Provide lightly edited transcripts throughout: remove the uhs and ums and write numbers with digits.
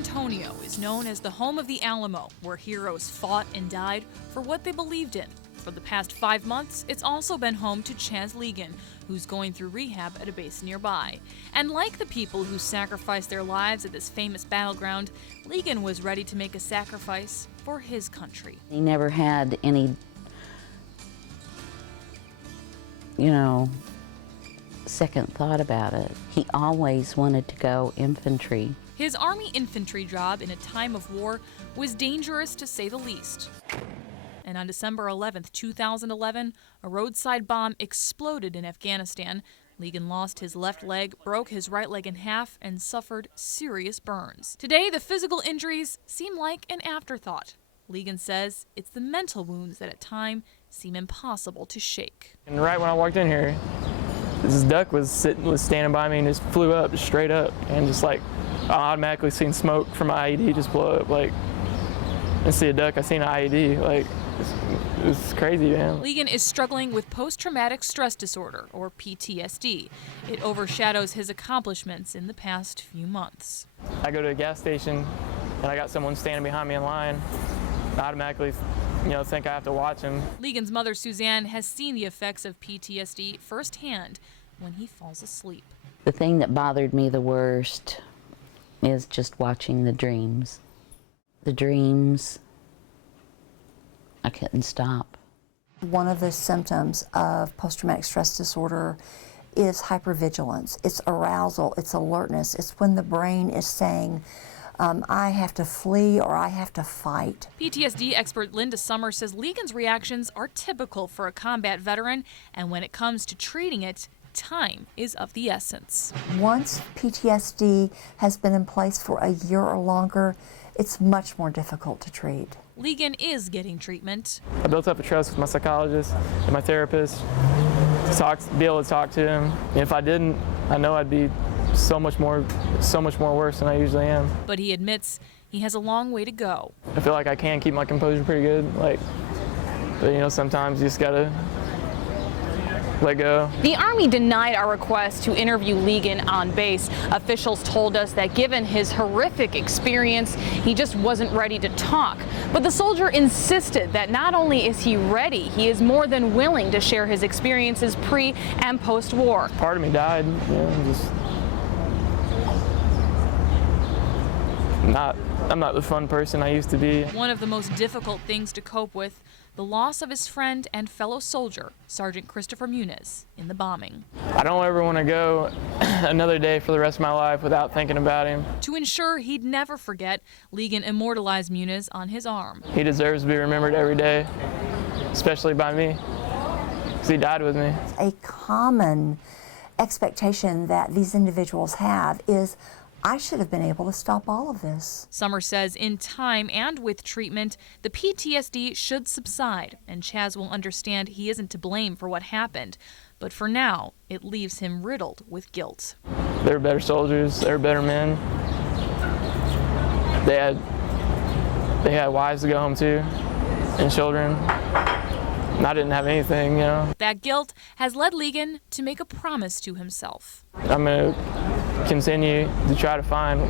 Antonio is known as the home of the Alamo, where heroes fought and died for what they believed in. For the past 5 months, it's also been home to Chaz Legan, who's going through rehab at a base nearby. And like the people who sacrificed their lives at this famous battleground, Legan was ready to make a sacrifice for his country. He never had any, second thought about it. He always wanted to go infantry. His Army infantry job in a time of war was dangerous to say the least. And on December 11th, 2011, a roadside bomb exploded in Afghanistan. Legan lost his left leg, broke his right leg in half, and suffered serious burns. Today, the physical injuries seem like an afterthought. Legan says it's the mental wounds that at times seem impossible to shake. And right when I walked in here, this duck was standing by me and just flew up, just straight up, and just like I automatically seen smoke from my IED just blow up. Like, I didn't see a duck, I seen an IED. Like, it was crazy, man. Legan is struggling with post-traumatic stress disorder, or PTSD. It overshadows his accomplishments in the past few months. I go to a gas station and I got someone standing behind me in line. I automatically, think I have to watch him. Legan's mother, Suzanne, has seen the effects of PTSD firsthand when he falls asleep. The thing that bothered me the worst is just watching the dreams. The dreams, I couldn't stop. One of the symptoms of post-traumatic stress disorder is hypervigilance. It's arousal, it's alertness. It's when the brain is saying, I have to flee or I have to fight. PTSD expert Linda Summer says Legan's reactions are typical for a combat veteran, and when it comes to treating it, time is of the essence. Once PTSD has been in place for a year or longer, it's much more difficult to treat. Legan is getting treatment. I built up a trust with my psychologist and my therapist to be able to talk to him. And if I didn't, I know I'd be so much more worse than I usually am. But he admits he has a long way to go. I feel like I can keep my composure pretty good, but sometimes you just gotta let go. The Army denied our request to interview Legan on base. Officials told us that given his horrific experience, he just wasn't ready to talk. But the soldier insisted that not only is he ready, he is more than willing to share his experiences pre and post-war. Part of me died, I'm not the fun person I used to be. One of the most difficult things to cope with, the loss of his friend and fellow soldier, Sergeant Christopher Muniz, in the bombing. I don't ever want to go another day for the rest of my life without thinking about him. To ensure he'd never forget, Legan immortalized Muniz on his arm. He deserves to be remembered every day, especially by me, because he died with me. A common expectation that these individuals have is, I should have been able to stop all of this. Summer says in time and with treatment, the PTSD should subside, and Chaz will understand he isn't to blame for what happened. But for now, it leaves him riddled with guilt. They were better soldiers, they were better men. They had wives to go home to, and children. And I didn't have anything, That guilt has led Legan to make a promise to himself. I'm gonna continue to try to find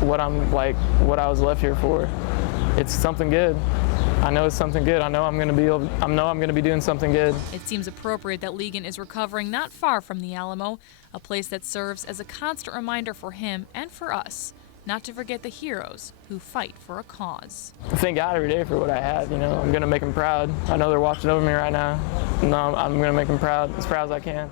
what I was left here for. It's something good. I know it's something good. I know I'm gonna be doing something good. It seems appropriate that Legan is recovering not far from the Alamo, a place that serves as a constant reminder for him and for us not to forget the heroes who fight for a cause. I thank God every day for what I had. I'm gonna make him proud. I know they're watching over me right now. I'm gonna make him proud, as proud as I can.